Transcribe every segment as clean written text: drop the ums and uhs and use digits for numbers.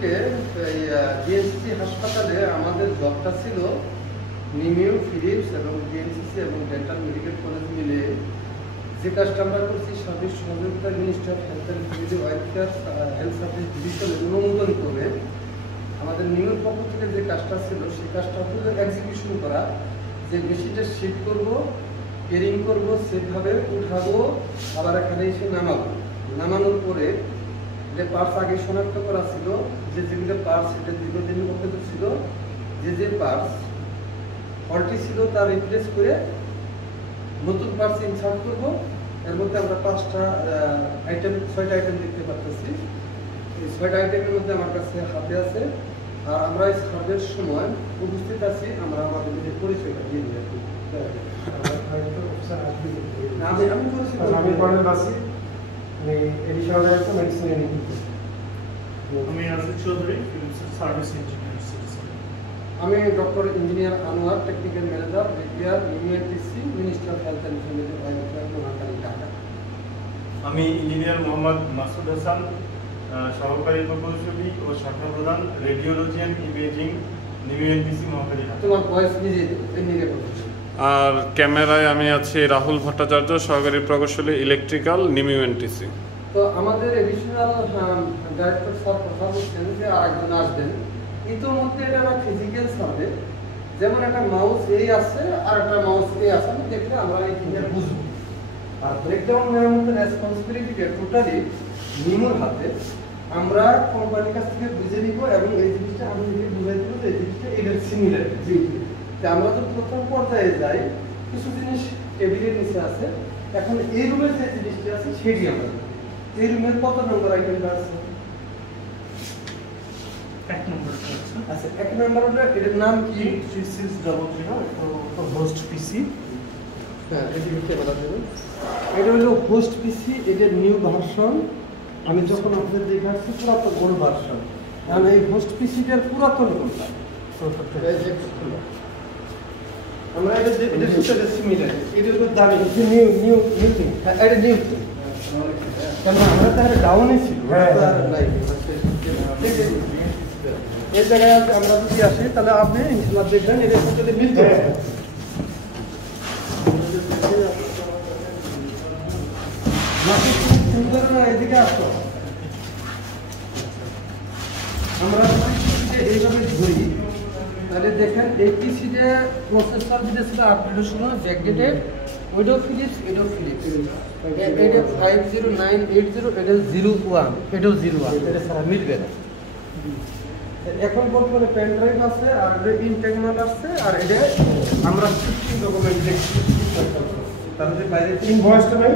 থেকে এই ডিএনসিসি হাসপাতালে আমাদের জবটা ছিল নিমিউ, ফিলিপস এবং ডিএনসিসি এবং ডেন্টাল মেডিকেল কলেজ মিলে যে কাজটা আমরা করছি সার্ভিস সহযোগিতা minister of health and family welfare health service division অনুমোদন করে আমাদের নিমিউর পক্ষ থেকে যে কাজটা ছিল সেই কাজটা হলো এক্সিকিউশন করা, যে মেশিনটা শিফট করবো, কেরিং করবো, সেভাবে উঠাবো, আবার এখানে এসে নামাবো। নামানোর পরে যে পার্টস আগে শনাক্ত করা ছিল, যেগুলো পার্টস সেটা দীর্ঘদিনের মধ্যে ছিল, যে পার্টস ফল্টি ছিল তা রিপ্লেস করে নতুন পার্টস ইনসার্ট করবো। এর মধ্যে আমরা 6টা আইটেম দেখতে পাচ্ছি। এই 6টা আইটেমের মধ্যে আমার কাছে হাতে আছে, আর আমরা এই সার্ভের সময় উপস্থিত আছি। আমরা আমাদের যে পরিচয়টা দিয়ে দিই। আমি doctor engineer Anwar, technical manager, repair, UNTC, minister of health and family welfare, Noakhali, Dhaka. আমি ইঞ্জিনিয়ার মোহাম্মদ মাসুদ হাসান, সহকারী প্রকৌশলী ও শাখা প্রধান, রেডিওলজি অ্যান্ড ইমেজিং, ইউএনটিসি, নোয়াখালী। তোমার ভয়েস নিজে নিয়ে আর ক্যামেরায় আমি আছি রাহুল ভট্টাচার্য, সহকারী প্রকৌশলী, ইলেকট্রিক্যাল, ইউএনটিসি। তো আমাদের এডিশনাল ডাইরেক্টর স্যার কথা বলছেন যে আরেকজন আসবেন। ইতিমধ্যে এটা একটা ফিজিক্যাল সার্ভে, যেমন একটা মাউস এই আছে আর একটা মাউস এই আছে, আমি দেখলে আমরা এই জিনিসটা বুঝবো। আর ব্রেকডাউন মেরামতের রেসপন্সিবিলিটিটা টোটালি নিমুর হাতে। আমরা কোম্পানির কাছ থেকে বুঝে নিব এবং এই জিনিসটা আমি বুঝাই দেবো যে এই জিনিসটা এটার সিমিলারিটি। আমরা তো প্রথম পর্যায়ে যাই, কিছু জিনিস টেবিলের নিচে আছে। এখন এই রুমের যে জিনিসটা আছে সেটি আমরা এই রুমের কত নম্বর আইটেমটা আছে? 1 নম্বর আছে। আচ্ছা, 1 নম্বর হলো এটার নাম কি? 3600 হোস্ট পিসি। হ্যাঁ, এটি লিখতে বলা যাবে। এটা হলো হোস্ট পিসি, এটার নিউ ভার্সন। আমি যখন আপনাদের দেখাচ্ছি পুরাতন ওল্ড ভার্সন, কারণ এই হোস্ট পিসিটার পুরাতন কোনটা? আমরা এটা সাথে সিমিলার, এটার উপর দাবি হচ্ছে নিউ থিং। হ্যাঁ, এটা নিউ থিং, কারণ আমরা তাহলে ডাউনে ছিল। এই জায়গায় আমরা যদি আসি তাহলে আপনি ইনশাআল্লাহ দেখবেন এটার সাথে মিলতে হবে। এদিকে আসো, আমরা এইভাবে ধরি, তাহলে দেখেন এই পিসিতে প্রসেসর যেটা ছিল আপডেটের সময় ব্যাকডেটেড, ওইটাও ফিলিপস, এটাও ফিলিপস। এটা 50980, এটা 01, এটাও 01, এটা সারা মিলবে না। এখন বর্তমানে পেন ড্রাইভ আছে, আর এটা ইনটেক আসছে, আর এটা আমরা শিফটিং ডকুমেন্ট দেখছি। তার যে বাইরে ইনভয়েসটা নাই,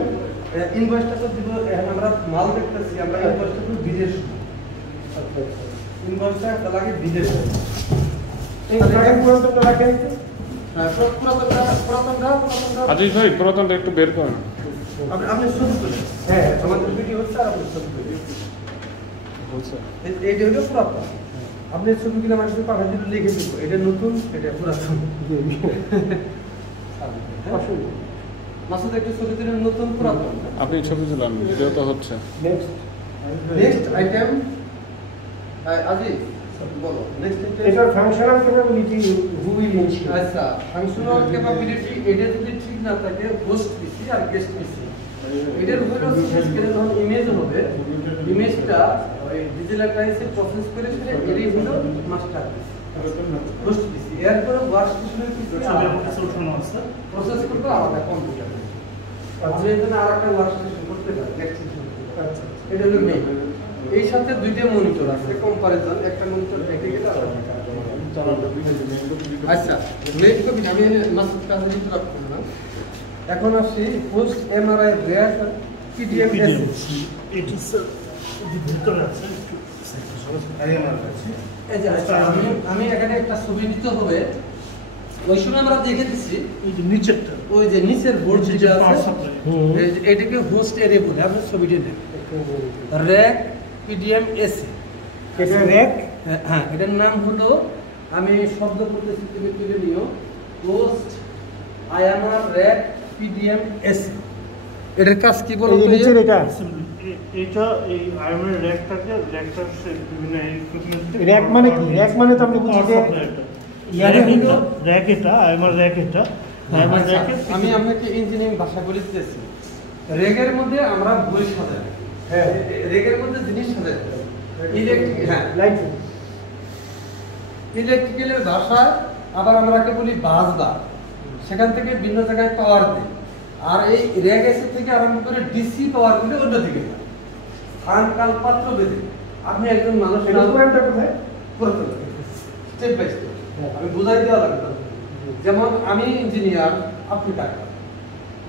ইনভয়েসটা তো দিব। এখন আমরা মাল দেখতেছি, আমরা ইনভয়েসটা তো বিদেশ, ইনভয়েসটা লাগে বিদেশ। আজিজ ভাই, পুরাতনটা একটু বের করেন। আপনি ছবি তুলেন। হ্যাঁ, আমাদের ভিডিও হচ্ছে, আর আপনি ছবি তুলেন। এইটা হলো পুরাতন। আপনি ছবিগুলো আমার কাছে পাঠা দিলে লিখে দিব, এটা নতুন, এটা পুরাতন। মাসুদ একটু ছবি তুলেন, নতুন পুরাতন। আপনি ছবি তুলেন, ভিডিও তো হচ্ছে। নেক্সট আইটেম আজিজ বলো। নেক্সট আইটেম এটা ফাংশনাল ক্যাপাবিলিটি হুইল ইনশিওর। আচ্ছা, ফাংশনাল ক্যাপাবিলিটি এটা যদি ঠিক না থাকে, হোস্ট পিসি আর গেস্ট পিসি এটার হলো স্ক্রিনে যখন ইমেজ হবে, ইমেজটা ওই ডিজিটালাইজে প্রসেস করে সেটা এরই হলো মাস্টার পিসি, হোস্ট পিসি। এরপরে ওয়ার্কস্টেশনের পিসি প্রসেস করতে আলাদা কম্পিউটার। আপনি এখানে আরেকটা ওয়ার্কস্টেশন করতে পারেন, আচ্ছা, এটা হলো মেইন। এই সাথে দুইটা মনিটর আছে, কম্পারিজন, একটা মনিটর দেখে গেলে আচ্ছা মেইন কপি আমি মাসুদ কাছে দিতে রাখবো না। এখন আসি post MRI rack PDM AC. এটি স্যার ভিতরে আছে, এই যে আমি এখানে একটা ছবি নিতে হবে। ওই সময় আমরা দেখে দিচ্ছি এই যে নিচেরটা, ওই যে নিচের বোর্ড যেটা আছে এটাকে হোস্ট এরিয়া বলে। আপনি ছবিটা নেন, র্যাক পিডিএম এসি। এটা র্যাক, হ্যাঁ, এটার নাম হলো, আমি শব্দ করতেছি, তুমি তুলে নিও, post IMR rack PDM AC. এটার কাজ কি বলো? নিচের এটা এটা এই আয়রনের র্যাকটাকে বিভিন্ন ইকুইপমেন্ট র্যাক মানে কি? র্যাক মানে তো আমরা বুঝি যে ইয়ারে হলো র্যাক, এটা আয়রন র্যাক, এটা আয়রন র্যাকে আমি আপনাকে ইঞ্জিনিয়ারিং ভাষা বলে দিতেছি। রেগের মধ্যে আমরা বই সাজাই, হ্যাঁ রেগের মধ্যে জিনিস সাজাই, ইলেকট্রিক, হ্যাঁ লাইট ইলেকট্রিক্যালের ভাষা আবার আমরাকে বলি বাসবার, সেখান থেকে ভিন্ন জায়গায় পাওয়ার দিই। আর এই রেগ এসে থেকে আরম্ভ করে ডিসি পাওয়ার গুলো অন্য দিকে স্থান কাল পাত্র বেঁধে আপনি একজন মানুষ পয়েন্টটা কোথায়? স্টেপ বাই স্টেপ আমি বুঝাই দেওয়া লাগবে। যেমন আমি ইঞ্জিনিয়ার, আপনি ডাক্তার,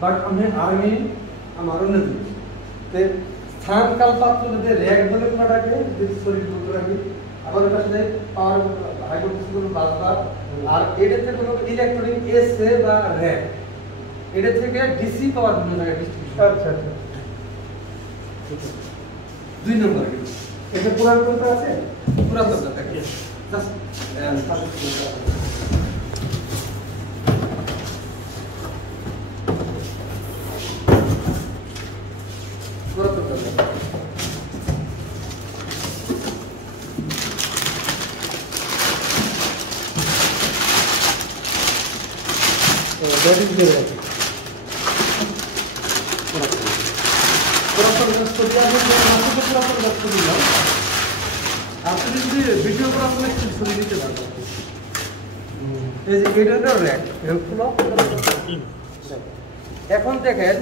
বাট আমি আর্মি, আমার অন্য জিনিস। স্থান কাল পাত্র বেঁধে রেগ বলে কোনটাকে যদি শরীর বলতে রাখি, আবার ওটার সাথে পাওয়ার হাই ভোল্টেজ কোনো বাসবার, আর এটাতে কোনো ইলেকট্রনিক এসে বা র্যাক, এটা থেকে ডিসি পাওয়ার বিভিন্ন জায়গায় ডিস্ট্রিবিউশন। আচ্ছা আচ্ছা, 2 নম্বর এটা পুরান কোনটা আছে? পুরাতনটা থাকে জাস্ট পুরাতনটা দ্যাট ইজ দ্য র্যাক। আপনি যদি ভিডিও করা হলে একটু ছবি দিতে পারবেন। এই যে এটা হলো র্যাক, এখন দেখেন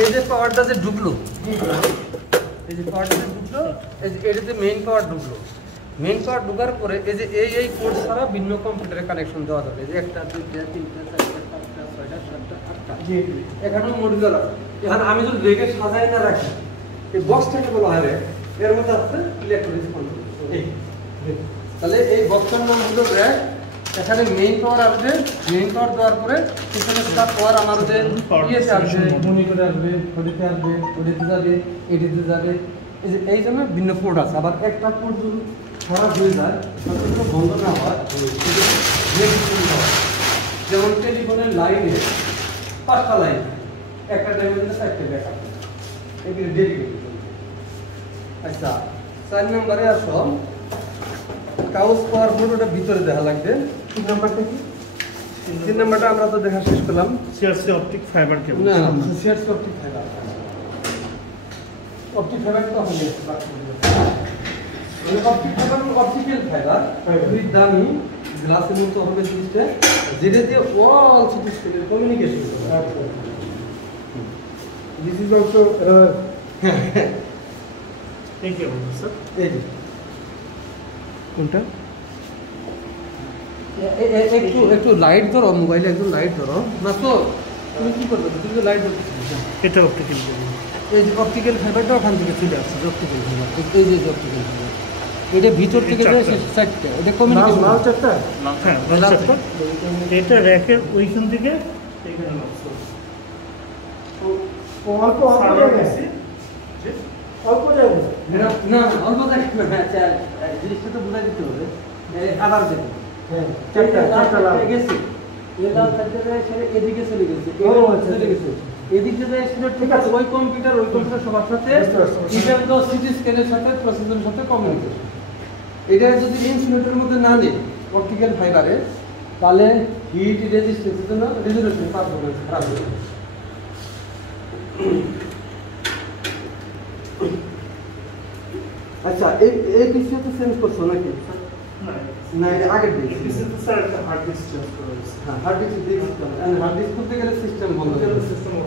এই যে পাওয়ারটা যে ঢুকলো, এই যে পাওয়ারটা যে ঢুকলো, এই যে এটাতে মেইন পাওয়ার ঢুকলো। মেইন পাওয়ার ঢোকার পরে এই যে এই কোড ছাড়া ভিন্ন কম্পিউটারে কানেকশন দেওয়া যাবে। এই যে 1টা 2টা 3টা 4টা 5টা 6টা 7টা 8টা, এখানেও মডিউলার আছে। এখন আমি যদি রেগে সাজাই না রাখি, এই বক্সটাকে বলা হয় র্যাক, এর মধ্যে আছে ইলেকট্রনিক্স কন্ট্রোল। তাহলে এই বক্সটার নাম হলো র্যাক। এখানে মেইন পাওয়ার আসবে, মেইন পাওয়ার দেওয়ার পরে এখানে সব পাওয়ার আমাদের ইয়েতে আসবে, মনিটরে আসবে, ঘড়িতে আসবে, ঘড়িতে যাবে, এডিতে যাবে। এই জন্য ভিন্ন পোর্ট আছে। আবার একটা পোর্ট যদি খারাপ হয়ে যায়, তাহলে বন্ধ না হয়, যেমন টেলিফোনের লাইনে 5টা লাইন, একটা ডাইমেনশনে 4টে ব্যাকআপ, এগুলো ডেডিকেটেড। আচ্ছা 4 নম্বরে আসো, কাউস পাওয়ার বোর্ড, ওটা ভিতরে দেখা লাগবে। 3 নাম্বারটা কি? 3 নাম্বারটা আমরা তো দেখা শেষ করলাম। CRC optic fibre cable. না, CRC optic fibre. Optic fibre তো হবে অপটিক ফাইবার, অপটিক্যাল ফাইবার, খুবই দামি গ্লাসের মতো হবে জিনিসটা, যেটা দিয়ে অল সিটি স্কেলের কমিউনিকেশন হবে। আচ্ছা, this is also thank you sir. এই যে কোনটা? একটু লাইট ধরো, মোবাইলে একটু লাইট ধরো না তো। তুমি কি করবে? তুমি তো লাইট ধরতে, এটা অপটিক্যাল কেবল। এই যে অপটিক্যাল ফাইবারটা ওখান থেকে চলে আসছে, অপটিক্যাল ফাইবার। এই যে অপটিক্যাল ফাইবার, এটা ভিতর থেকে যায় 4টা, এটা কমিউনিকেশন। লাল চারটা? হ্যাঁ লাল লাল চারটা। এটা র্যাকের ওইখান থেকে এখানে লাগছে। অল্প অল্প জায়গায়, অল্প জায়গায় না না অল্প দেখে না। আচ্ছা জিনিসটা তো বুঝাই দিতে হবে। আবার দেখুন, হ্যাঁ চারটা লাল গেছে, এই লাল চারটা সেটা এদিকে চলে গেছে, চলে গেছে এদিকে যায় সেটা, ঠিক আছে। ওই কম্পিউটার সবার সাথে, ইভেন তো সিটি স্ক্যানের সাথে, প্রসেসরের সাথে কমিউনিকেশন। এটা যদি ইনসুলেটরের মধ্যে না নেই অপটিক্যাল ফাইবারে, তাহলে হিট রেজিস্ট্যান্সের জন্য রেজোলিউশন পারফরম্যান্স খারাপ হয়ে যাবে। আচ্ছা এই পিসি তো চেঞ্জ করছো নাকি? না এটা আগের দিন। স্যার একটা হার্ড ডিস্ক চেঞ্জ করা হয়েছে। হ্যাঁ হার্ড ডিস্ক দিয়ে সিস্টেম, হার্ড ডিস্ক করতে গেলে সিস্টেম বন্ধ হয়ে যাবে।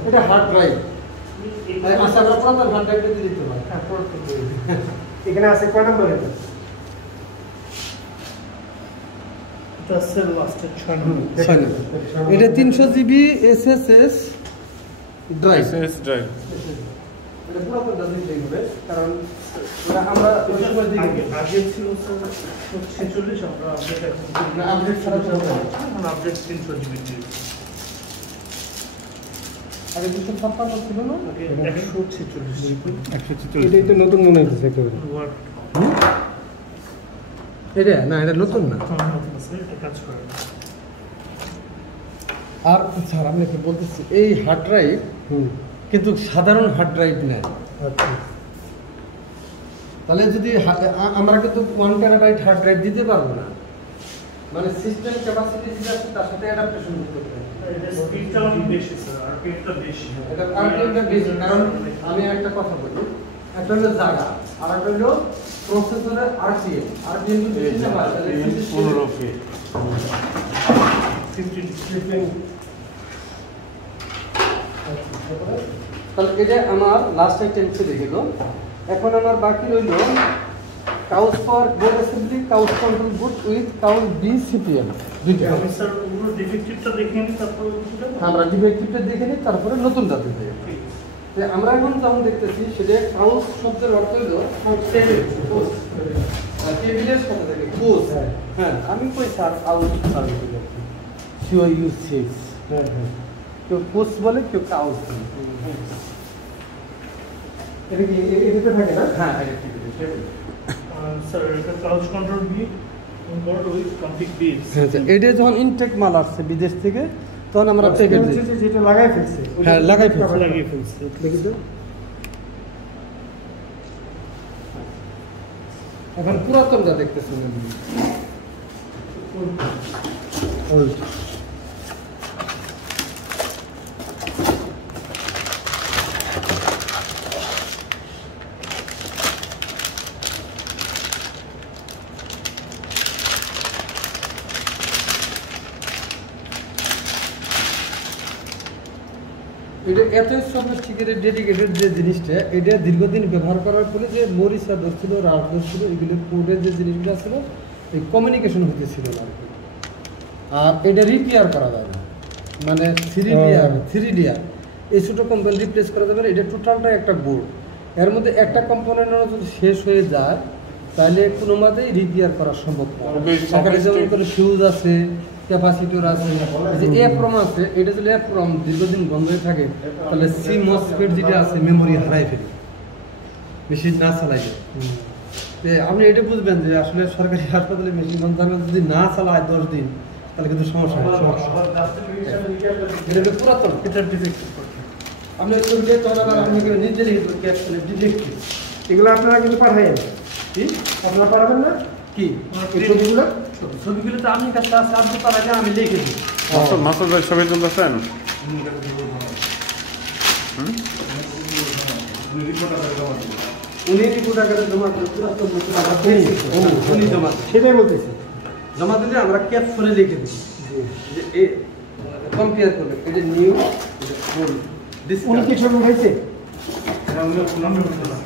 এটা হার্ড ড্রাইভ, আশা করা তার হার্ড ড্রাইভে দিয়ে দিতে পারে। হ্যাঁ পড়তে এখানে আছে কয় নাম্বার? এটা এটা সেল লাস্টের 6 নম্বর। এটা 300 GB SSS drive. SS drive. এটা পুরো কোনটা দিতে হবে, কারণ আমরা ওই সময় দিই আগে ছিল 46, আমরা আপডেট এখন না, আপডেট ছাড়া চলবে না। এখন আপডেট 300 জিবি দিয়েছি। আগে 256 ছিল না, আগে 146 এটাই তো নতুন মনে হচ্ছে একেবারে। ওয়ার্ড এটা না, এটা নতুন না। এটা কাজ করে না। আর স্যার আমি বলতেছি, এই হার্ড ড্রাইভ কিন্তু সাধারণ হার্ড ড্রাইভ নেয়। আচ্ছা তাহলে যদি আমরা কিন্তু 1 টেরাবাইট হার্ড ড্রাইভ দিতে পারবো না, মানে সিস্টেম ক্যাপাসিটি যেটা আছে তার সাথে অ্যাডাপ্টেশন করতে হবে। এটা স্পিডটা অনেক বেশি স্যার, আরপিএমটা বেশি। এটা আরপিএমটা বেশি, কারণ আমি একটা কথা বলি, একটা হলো জায়গা আর একটা হলো প্রসেসরের আরপিএম। আরপিএম যদি বেশি হয় তাহলে 15 ফি। 15 তাহলে এটা আমার লাস্ট আইটেম চলে গেল। এখন আমার বাকি রইল কাউস পাওয়ার বোর্ড অ্যাসেম্বলি, কাউস কন্ট্রোল বোর্ড উইথ কাউস বি সিপিএম। আমি স্যার পুরো ডিফেক্টিভটা দেখে নিই, তারপর আমরা ডিফেক্টিভটা দেখে নিই, তারপরে নতুনটা দিতে হবে। আমরা এখন যেমন দেখতেছি সেটা কাউস শব্দের অর্থ হলো টেবিলের সাথে থাকে কোস। হ্যাঁ, আমি কই স্যার আউট সার্ভিস করছি সিও ইউ 6। হ্যাঁ হ্যাঁ, কেউ কোস বলে, কেউ কাউস বলে। এটা কি এটাতে থাকে না? হ্যাঁ, এটা ঠিক আছে। স্যার এটা কাউচ control B control with config B. এটা যখন ইনটেক মাল আসছে বিদেশ থেকে তখন আমরা প্যাকেট দিই, যেটা লাগাই ফেলছে। হ্যাঁ, লাগাই ফেলছে। লাগিয়ে ফেলছে দেখি তো। এখন পুরাতনটা দেখতেছেন ওল্ড। এটা এত সফিস্টিকেটেড ডেডিকেটেড যে জিনিসটা, এটা দীর্ঘদিন ব্যবহার করার ফলে যে মরিচা ধরছিল, রাশ ধরছিল, এগুলো কোডের যে জিনিসগুলো ছিল এই কমিউনিকেশন হতেছিল না আর কি। আর এটা রিপেয়ার করা যাবে না, মানে 3D এই ছোটো কোম্পানি রিপ্লেস করা যাবে না। এটা টোটালটাই একটা বোর্ড, এর মধ্যে একটা কম্পোনেন্ট যদি শেষ হয়ে যায় তাহলে কোনো মতেই রিপেয়ার করা সম্ভব না। সেখানে যেমন করে ফিউজ আছে, ক্যাপাসিটর আছে, যে এপ্রম আছে, এটা যদি এপ্রম দীর্ঘদিন বন্ধ হয়ে থাকে তাহলে সি মসফেট যেটা আছে মেমোরি হারাই ফেলি মেশিন না চালাইলে। আপনি এটা বুঝবেন যে আসলে সরকারি হাসপাতালে মেশিন বন্ধ থাকলে যদি না চালায় 10 দিন তাহলে কিন্তু সমস্যা হয়। এটা পুরাতন, এটা ডিফেক্টিভ। আপনি করলে তখন আবার আপনাকে নিজেরই ডিফেক্টিভ। এগুলো আপনারা কিন্তু পাঠাইন, কি আপনারা পাঠাবেন না কি এই ছবিগুলো? ছবিগুলো তো আপনি কাছে আছে, আপনি পার আগে আমি লিখে দিই। মাসুদ ভাই ছবি তুলতেছেন? উনি রিপোর্ট আকারে জমা করে পুরাতন নতুন আবার উনি জমা দেন। সেটাই বলতেছি। জমা দিলে আমরা ক্যাপসুলে লিখে দিই যে এ কম্পেয়ার করবে, এটা নিউ, এটা ওল্ড। উনি কি ছবি উঠাইছে?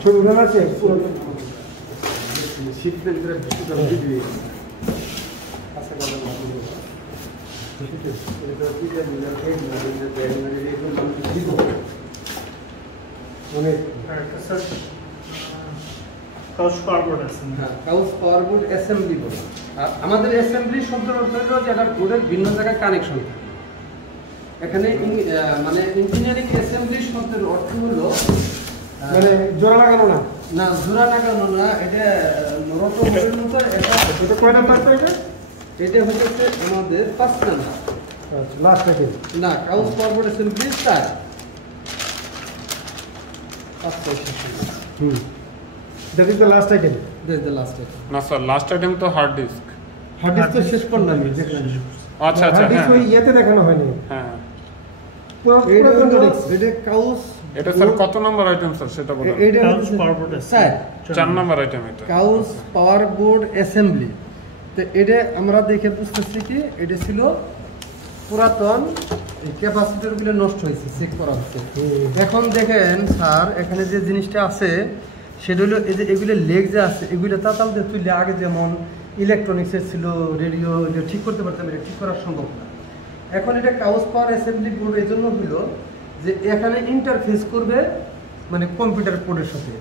ছবি উঠানো আছে? শিপমেন্ট করে কিছুটা ভিডিও আশা করা অনেক কাউচ পাওয়ার আছে। হ্যাঁ, কাউচ পাওয়ার বোর্ড অ্যাসেম্বলি বলে। আর আমাদের অ্যাসেম্বলি শব্দের অর্থ হলো যে এটা বোর্ডের ভিন্ন জায়গায় কানেকশন থাকে। এখানে মানে ইঞ্জিনিয়ারিং অ্যাসেম্বলি শব্দের অর্থ হলো মানে জোড়া লাগানো না, না জোড়া লাগানো না, এটা রটো বোর্ডের মতো। এটা কয় নাম্বার তো? এটা হচ্ছে আমাদের 5 নাম্বার। আচ্ছা, লাস্ট আছে না, couch power board assembly 4 5 6 that is the last item. This is the last item. না স্যার, লাস্ট আইটেম তো হার্ড ডিস্ক। হার্ড ডিস্ক তো শেষ করলাম, দেখলাম। আচ্ছা আচ্ছা, হার্ড ডিস্ক হ্যাঁ ওই ইয়েতে দেখানো হয়নি। হ্যাঁ। এটা কাউচ, এটা স্যার কত নম্বর আইটেম স্যার সেটা বলুন। এটা কাউচ পাওয়ার বোর্ড আছে 4 নম্বর আইটেম এটা। কাউচ পাওয়ার বোর্ড অ্যাসেম্বলি। তো এটা আমরা দেখে বুঝতেছি কি এটা ছিল পুরাতন, এই ক্যাপাসিটরগুলো নষ্ট হয়েছে, চেক করা হচ্ছে। এখন দেখেন স্যার, এখানে যে জিনিসটা আছে সেটা হলো এই যে এগুলো লেগ যে আছে, এগুলো তাতাল দিয়ে তুললে আগে যেমন ইলেকট্রনিক্সের ছিল, রেডিও, এটা ঠিক করতে পারতাম, এটা ঠিক করা সম্ভব না। এখন এটা কাউচ পাওয়ার অ্যাসেম্বলি বোর্ড এই জন্য হলো যে এখানে ইন্টারফেস করবে মানে কম্পিউটার কোডের সাথে,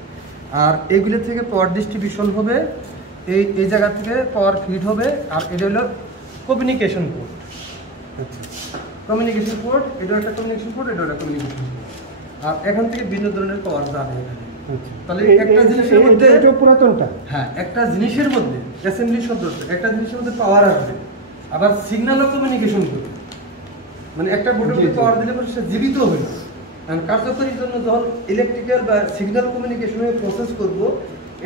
আর এগুলো থেকে পাওয়ার ডিস্ট্রিবিউশন হবে, এই জায়গা থেকে পাওয়ার ফিড হবে। আর এটা হলো কমিউনিকেশন পোর্ট। কমিউনিকেশন পোর্ট, এটা একটা কমিউনিকেশন পোর্ট, এটা একটা কমিউনিকেশন পোর্ট। আর এখান থেকে ভিন্ন ধরনের পাওয়ার যাবে এখানে। তাহলে একটা জিনিসের মধ্যে, এটা পুরাতনটা, হ্যাঁ একটা জিনিসের মধ্যে অ্যাসেম্বলি শব্দ, একটা জিনিসের মধ্যে পাওয়ার আসবে, আবার সিগন্যালও কমিউনিকেশন করবে। মানে একটা বোর্ডে পাওয়ার দিলে পরে সে জীবিত হয়ে যাবে। কার্যকরীর জন্য যখন ইলেকট্রিক্যাল বা সিগন্যাল কমিউনিকেশনে প্রসেস করব,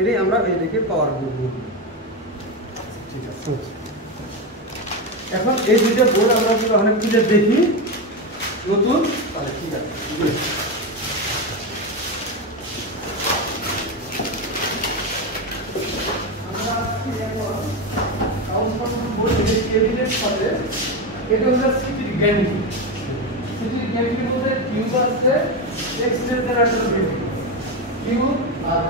এটাই আমরা এটাকে পাওয়ার বোর্ড বলি। ঠিক আছে, এখন এই দুইটা বোর্ড আমরা যদি অনেক খুলে দেখি নতুন, তাহলে ঠিক আছে। আমরা এখন বোর্ড কেবিনেট সাথে এটা হচ্ছে সিটির গ্যারান্টি। সিটির গ্যারান্টি বলতে টিউব আছে এক্সটেন্ডার আছে টিউব আর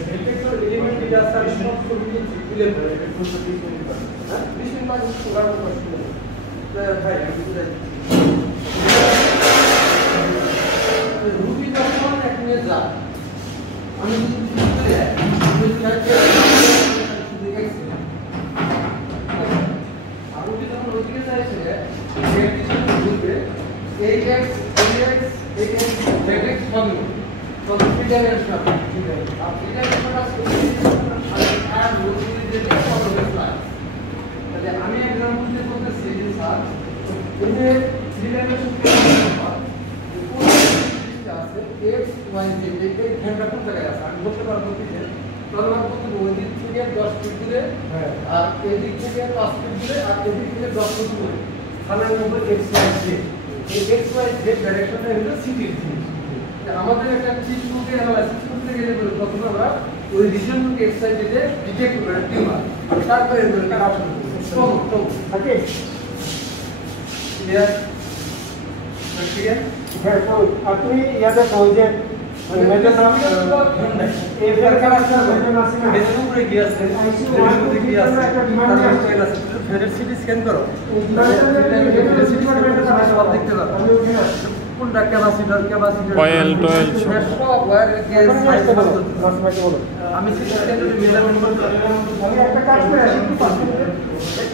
ইলেকট্রিক্যাল এলিমেন্ট এটা আছে সব ছবিটি খুলে পড়ে এটা পুরো ডিসপ্লে করে। হ্যাঁ, ডিসপ্লে মানে সুগার করতে হবে। ভাই আমি বুঝাই রুটি যখন এখানে যা আমি যদি চলে যাই আমি শুধু এক্স আর রুটি যখন ওইদিকে যাইছে এই পিছনে ঘুরবে এই এক্স এই এক্স জেড হবে তো থ্রি ডাইমেনশনাল আর থ্রি ডাইমেনশনাল আর রুটি দিতে হবে প্লাস। তাহলে আমি एग्जांपल দিয়ে বলতেছি যে স্যার এই যে থ্রি ডাইমেনশনাল আছে x y z এই ধ্যানটা কোন জায়গায় আছে আমি বলতে পারবো কি যে তলবার বলতে ওই দিক থেকে 10 ফিট দূরে আর এই দিক থেকে 5 ফিট দূরে আর এই দিক থেকে 10 ফিট দূরে তাহলে আমরা x y z এই x y z ডাইরেকশনটা হলো সিটির জিনিস। আমাদের একটা চিত্রকে অ্যানালাইসিস করতে গেলে প্রথমে আমরা ওই রিজিয়নকে x y z এ ডিটেক্ট করে টিউমার আর তারপরে এগুলোকে কাটব তো ওকে ক্লিয়ার ক্লিয়ার। হ্যাঁ, তো আপনি ইয়াতে কইছেন মেজর নাম এই সরকার আছে মেজর নাম আছে না মেজর উপরে কি আছে মেজর উপরে কি আছে তারপর কইল আছে ফেডারেল সিটি স্ক্যান করো ফেডারেল সিটি সব দেখতে পারো কোনটা ক্যাপাসিটর কয়েল টয়েল সব ওয়্যার গেজ সাইজ বলো আমি সিটি স্ক্যান করে মেজারমেন্ট করতে আমি একটা কাজ করে আসি একটু পাস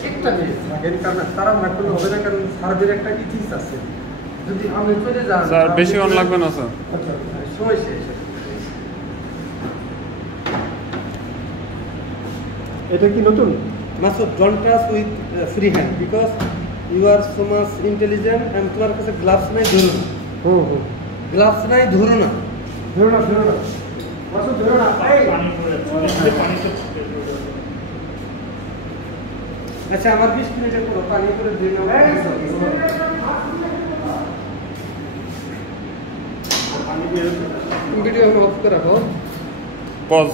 একটা জিনিস এর কারণে তারা না করলে হবে না, কারণ সার্ভের একটা ইথিক্স আছে। যদি আমি চলে যাই স্যার বেশিক্ষণ লাগবে না স্যার। আচ্ছা সময় শেষ। এটা কি নতুন? Masood, don't touch with free hand because you are so much intelligent and তোমার কাছে গ্লাভস নাই, ধরো না। গ্লাভস নাই, ধরো না। ধরো না মাসুদ ধরো না এই পানি পড়ে পানিতে আচ্ছা আমার 20 মিনিটে পুরো পানি করে দিন ভিডিও অফ করে রাখো। পজ।